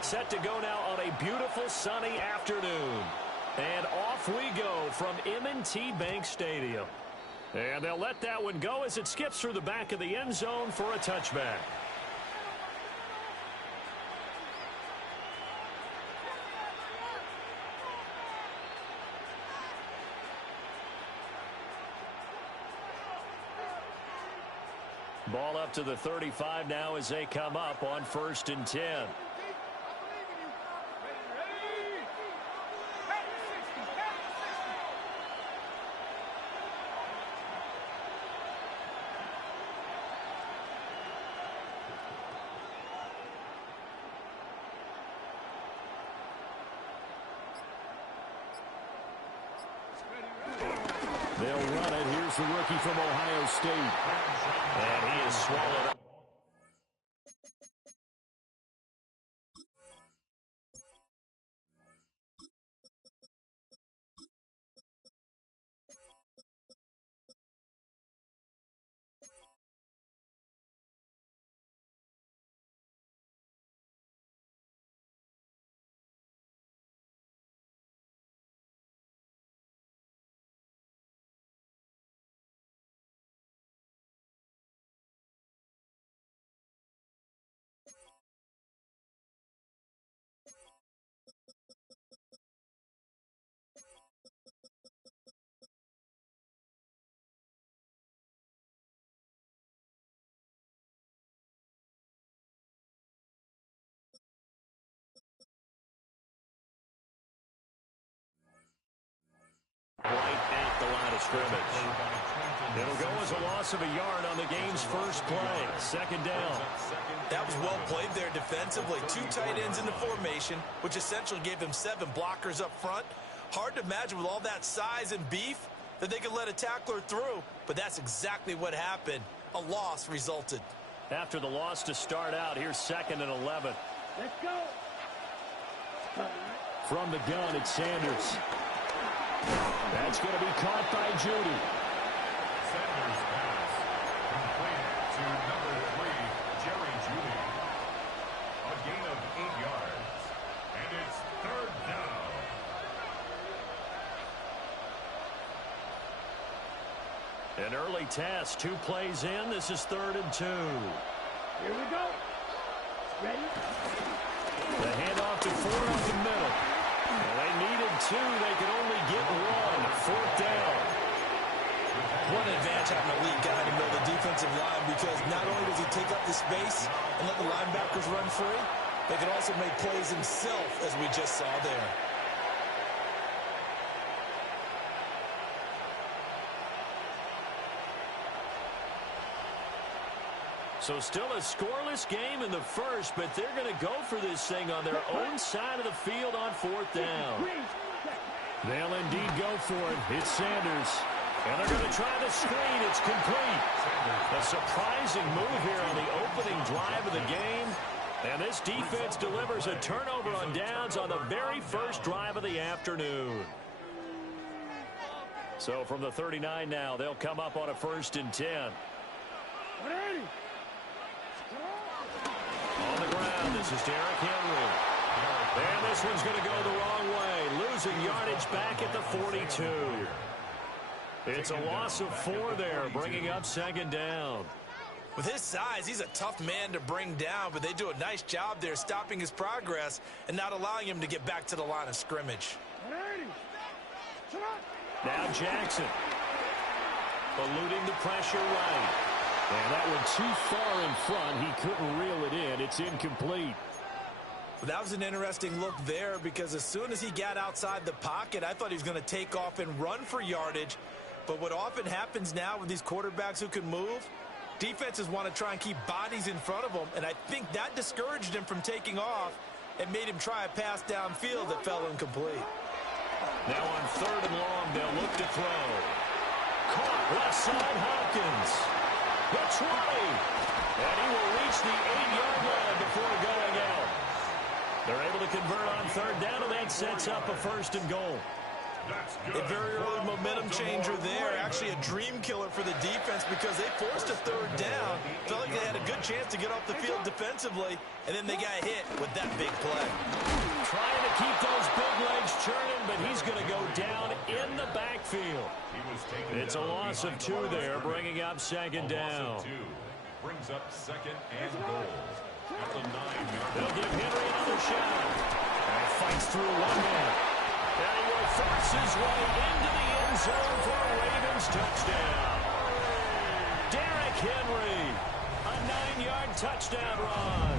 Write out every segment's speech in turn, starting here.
Set to go now on a beautiful sunny afternoon. And off we go from M&T Bank Stadium. And they'll let that one go as it skips through the back of the end zone for a touchback. Ball up to the 35 now as they come up on 1st and 10. They'll run it. Here's the rookie from Ohio State. And he is swallowed up. Right at the line of scrimmage. It'll go as a loss of a yard on the game's first play. 2nd down. That was well played there defensively. 2 tight ends in the formation, which essentially gave him 7 blockers up front. Hard to imagine with all that size and beef that they could let a tackler through, but that's exactly what happened. A loss resulted. After the loss to start out, here's 2nd and 11. Let's go. From the gun, it's Sanders. That's going to be caught by Judy. Sanders pass completed to number 3, Jerry Judy. A gain of 8 yards. And it's 3rd down. An early test. 2 plays in. This is 3rd and 2. Here we go. Ready? The handoff to Ford up the middle. Well, they needed 2. They could only get 1. 4th down. What an advantage having a lead guy in the middle of the defensive line, because not only does he take up the space and let the linebackers run free, they can also make plays himself, as we just saw there. So still a scoreless game in the first, but they're going to go for this thing on their own side of the field on 4th down. They'll indeed go for it. It's Sanders. And they're going to try the screen. It's complete. A surprising move here on the opening drive of the game. And this defense delivers a turnover on downs on the very first drive of the afternoon. So from the 39 now, they'll come up on a 1st and 10. On the ground, this is Derrick Henry. And this one's going to go the wrong way. Losing yardage back at the 42. It's a loss of 4 there, bringing up 2nd down. With his size, he's a tough man to bring down, but they do a nice job there stopping his progress and not allowing him to get back to the line of scrimmage. Now Jackson. Eluding the pressure right. And that one too far in front. He couldn't reel it in. It's incomplete. Well, that was an interesting look there, because as soon as he got outside the pocket, I thought he was going to take off and run for yardage. But what often happens now with these quarterbacks who can move, defenses want to try and keep bodies in front of them, and I think that discouraged him from taking off and made him try a pass downfield that fell incomplete. Now on 3rd and long, they'll look to throw. Caught left side, Hopkins. The 20. And he will reach the 8-yard line before going out. They're able to convert on 3rd down, and that sets up a 1st and goal. A very early momentum changer there. Actually a dream killer for the defense because they forced a third down. Felt like they had a good chance to get off the field defensively, and then they got hit with that big play. Trying to keep those big legs churning, but he's going to go down in the backfield. It's a loss of 2 there, bringing up second down. Brings up second and goal at the 9-yard. They'll give Henry another shot. And he fights through one man. And he will force his way into the end zone for a Ravens touchdown. Derrick Henry, a 9-yard touchdown run.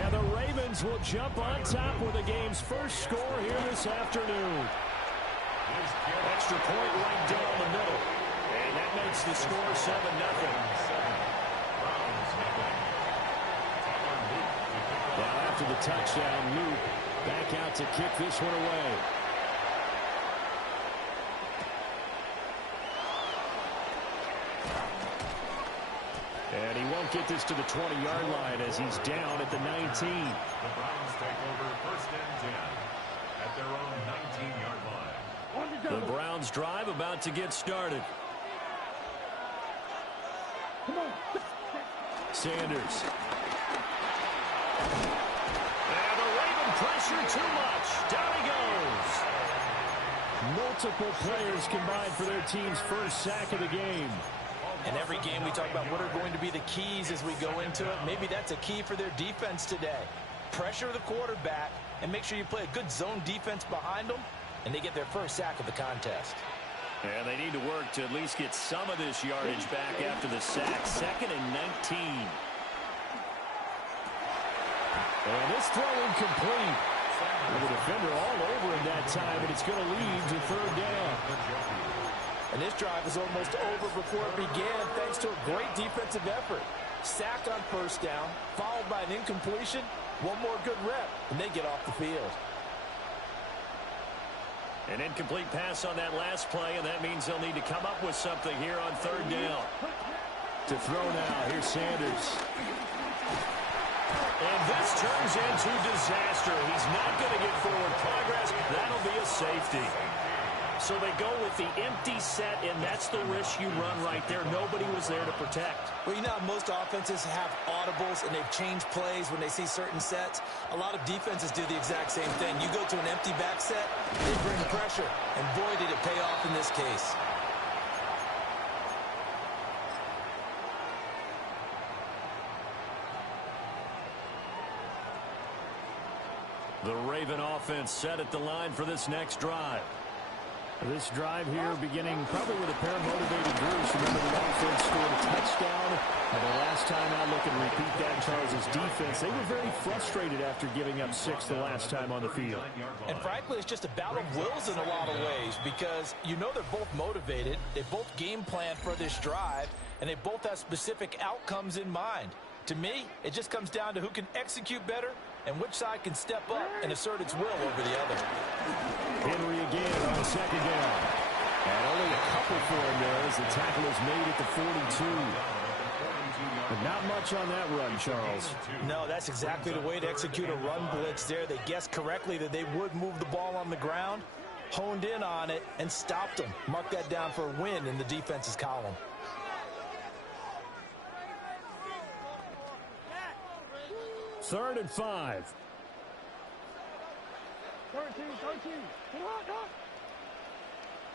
And the Ravens will jump on top with the game's first score here this afternoon. Extra point right down the middle. And that makes the score 7-0. Now after the touchdown, Luke back out to kick this one away. And he won't get this to the 20-yard line as he's down at the 19. The Browns take over first and 10 at their own 19-yard line. The Browns drive about to get started. Come on. Sanders. And the Raven pressure too much. Down he goes. Multiple players combined for their team's first sack of the game. And every game we talk about what are going to be the keys as we go into it. Maybe that's a key for their defense today. Pressure the quarterback and make sure you play a good zone defense behind them, and they get their first sack of the contest. And they need to work to at least get some of this yardage back after the sack. 2nd and 19. And this throw incomplete. The defender all over him that time, and it's going to lead to 3rd down. And this drive is almost over before it began thanks to a great defensive effort. Sack on first down, followed by an incompletion. One more good rep, and they get off the field. An incomplete pass on that last play, and that means they'll need to come up with something here on 3rd down. To throw now, here's Sanders. And this turns into disaster. He's not going to get forward progress. That'll be a safety. So they go with the empty set, and that's the risk you run right there. Nobody was there to protect. Well, you know how most offenses have audibles, and they've changed plays when they see certain sets. A lot of defenses do the exact same thing. You go to an empty back set, they bring pressure, and boy, did it pay off in this case. The Raven offense set at the line for this next drive. This drive here beginning probably with a pair of motivated groups. Remember, the offense scored a touchdown. And the last time out, look and repeat that, Charles' defense. They were very frustrated after giving up 6 the last time on the field. And frankly, it's just a battle of wills in a lot of ways because you know they're both motivated. They both game plan for this drive, and they both have specific outcomes in mind. To me, it just comes down to who can execute better and which side can step up and assert its will over the other. Henry again on 2nd down. And only a couple for him there as the tackle is made at the 42. But not much on that run, Charles. No, that's exactly the way to execute a run blitz there. They guessed correctly that they would move the ball on the ground, honed in on it, and stopped them. Mark that down for a win in the defense's column. Third and 5. 13. Come on, go.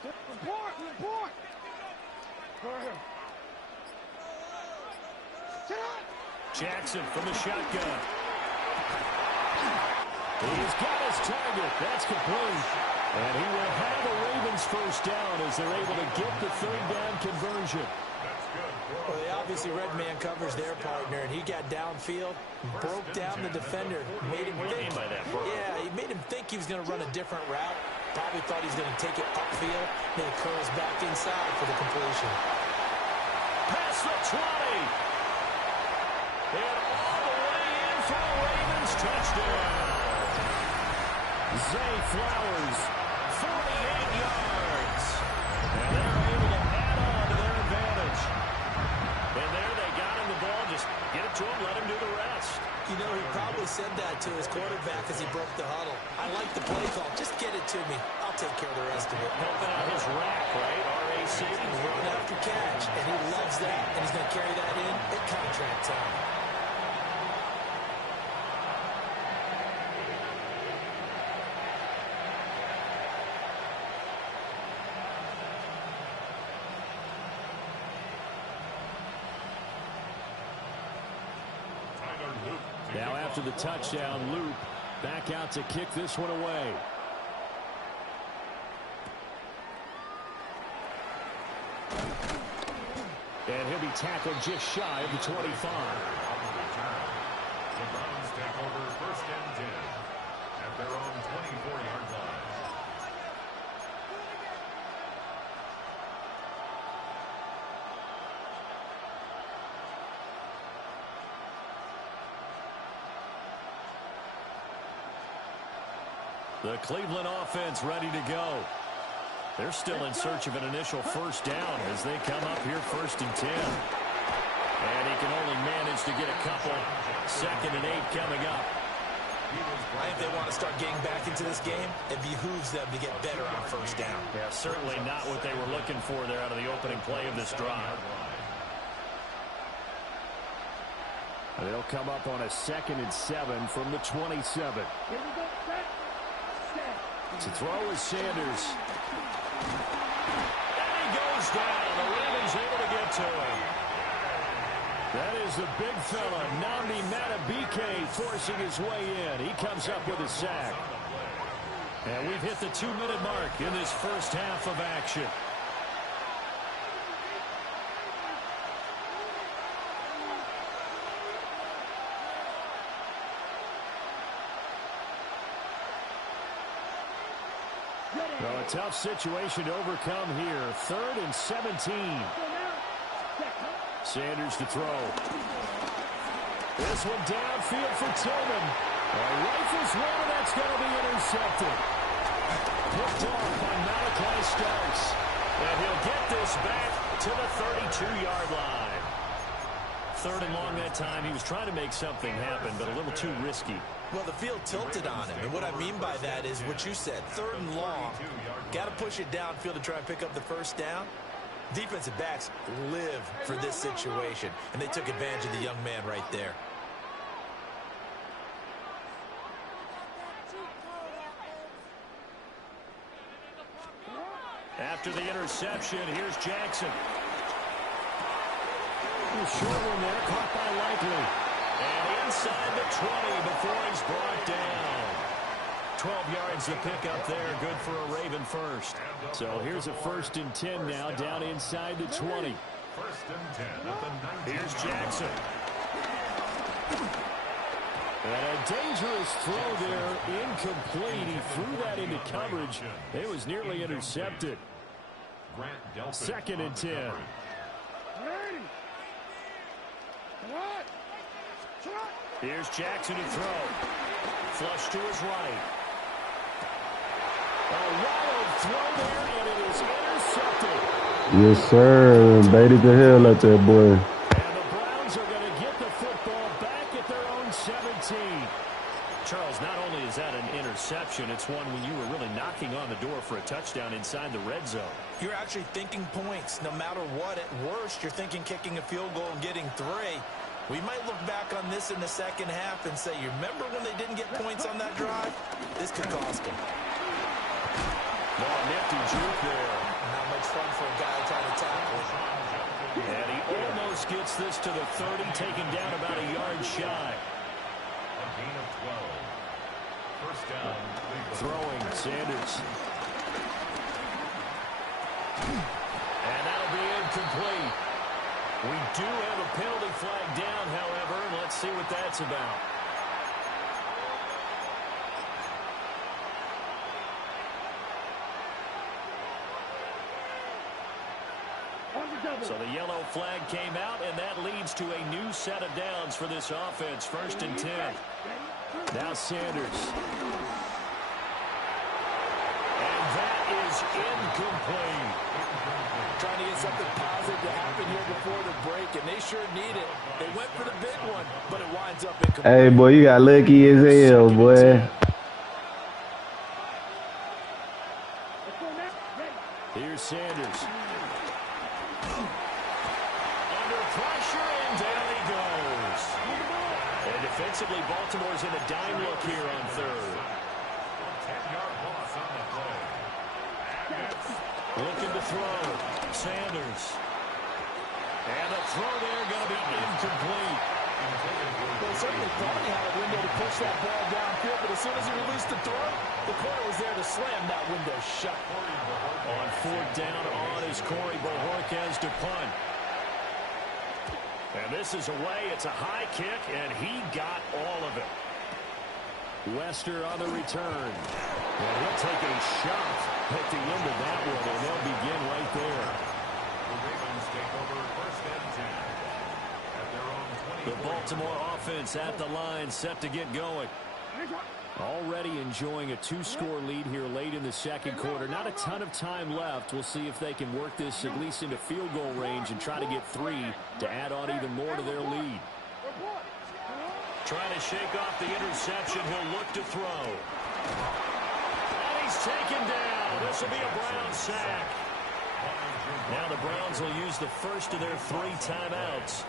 Report. Go ahead. Jackson from the shotgun. He's got his target. That's complete. And he will have the Ravens first down as they're able to get the 3rd down conversion. Well, they obviously read man covers their partner, and he got downfield, broke down the defender, made him think. Yeah, he made him think he was going to run a different route. Probably thought he was going to take it upfield, then he curls back inside for the completion. Past the 20. And all the way in for a Ravens touchdown. Zay Flowers, 48 yards. And they're able to add on to their advantage. And there they got him the ball. Just get it to him, let him do the rest. You know, he probably said that to his quarterback as he broke the huddle. I I like the play call. Just get it to me. I'll take care of the rest of it. Helping out his rack, right? RAC. Run after catch, and he loves that. And he's going to carry that in at contract time. Now after the touchdown, Loop back out to kick this one away. And he'll be tackled just shy of the 25. The Browns take over 1st and 10 at their own 24-yard line. The Cleveland offense ready to go. They're still in search of an initial first down as they come up here 1st and 10. And he can only manage to get a couple. 2nd and 8 coming up. I think they want to start getting back into this game. It behooves them to get better on first down. Yeah, certainly not what they were looking for there out of the opening play of this drive. They'll come up on a 2nd and 7 from the 27. To throw is Sanders. And he goes down. The Ravens able to get to him. That is the big fella, Nnamdi Madubuike, forcing his way in. He comes up with a sack. And we've hit the 2-minute mark in this first half of action. Well, a tough situation to overcome here. 3rd and 17. Sanders to throw. This one downfield for Tillman. Rifles one, and that's going to be intercepted. Picked off by Malachi Starks. And he'll get this back to the 32-yard line. 3rd and long that time. He was trying to make something happen, but a little too risky. Well, the field tilted on him, and what I mean by that is what you said. 3rd and long, got to push it downfield to try and pick up the first down. Defensive backs live for this situation, and they took advantage of the young man right there. After the interception, here's Jackson. Short one there, caught by Likely. And inside the 20 before he's brought down. 12 yards to pick up there. Good for a Raven first. So here's a 1st and 10 now, down inside the 20. 1st and 10 at the 19. Here's Jackson. And a dangerous throw there, incomplete. He threw that into coverage. It was nearly intercepted. 2nd and 10. Here's Jackson to throw. Flush to his right. A wild throw there, and it is intercepted. Yes, sir. Baited the hell out that boy. And the Browns are going to get the football back at their own 17. Charles, not only is that an interception, it's one when you were really knocking on the door for a touchdown inside the red zone. You're actually thinking points. No matter what, at worst, you're thinking kicking a field goal and getting 3. We might look back on this in the second half and say, you remember when they didn't get points on that drive? This could cost them. Oh, nifty juke there. Not much fun for a guy trying to tackle. And he almost gets this to the 30, taken down about a yard shy. A gain of 12. First down. Throwing, Sanders. And that'll be incomplete. We do have a penalty flag down, however, and let's see what that's about. So the yellow flag came out, and that leads to a new set of downs for this offense. 1st and 10. Now Sanders. And that is incomplete. Trying to get something positive to happen here before the break, and they sure need it. They went for the big one, but it winds up incomplete. Hey, boy, you got lucky as hell, boy. Here's Sanders. Under pressure, and down he goes. And defensively, Baltimore's in a dime look here on third. 10-yard loss on the play. Looking to throw. Sanders. And the throw there going to be incomplete. Well, certainly thought he had a window to push that ball downfield, but as soon as he released the throw, the corner was there to slam that window shut. On fourth down on is Corey Bojorquez to punt. And this is away. It's a high kick, and he got all of it. Wester on the return. And he'll take a shot at the end of that one, and they'll begin right there. The Ravens take over first and 10 at their own 20. The Baltimore offense at the line, set to get going. Already enjoying a 2-score lead here late in the second quarter. Not a ton of time left. We'll see if they can work this at least into field goal range and try to get 3 to add on even more to their lead. Trying to shake off the interception. He'll look to throw. And he's taken down. This will be a Brown sack. Now the Browns will use the first of their 3 timeouts,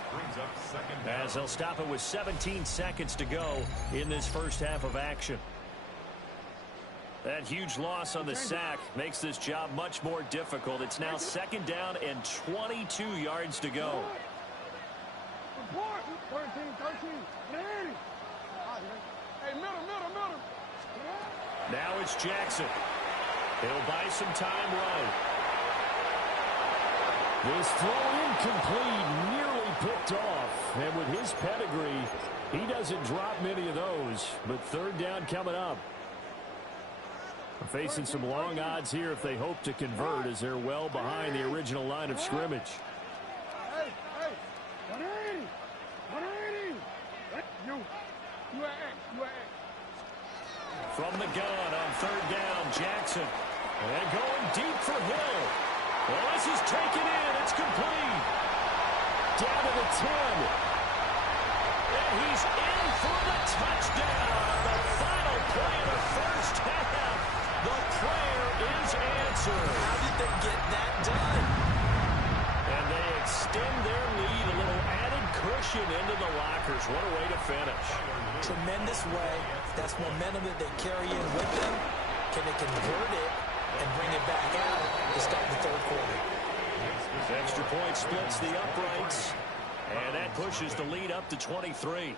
as they'll stop it with 17 seconds to go in this first half of action. That huge loss on the sack makes this job much more difficult. It's now second down and 22 yards to go. Now it's Jackson. He'll buy some time right. This throw incomplete, nearly picked off. And with his pedigree, he doesn't drop many of those. But third down coming up. Facing some long odds here if they hope to convert, as they're well behind the original line of scrimmage. Hey, 180. 180. You at X. From the gun on third down, Jackson. And going deep for Hill. Well, this is taken in. It's complete. Down to the 10. And he's in for the touchdown on the final play of the first half. The prayer is answered. How did they get that done? And they extend their lead, a little added cushion into the lockers. What a way to finish. Tremendous way. That's momentum that they carry in with them. Can they convert it and bring it back out to start the third quarter? Extra point splits the uprights, and that pushes the lead up to 23.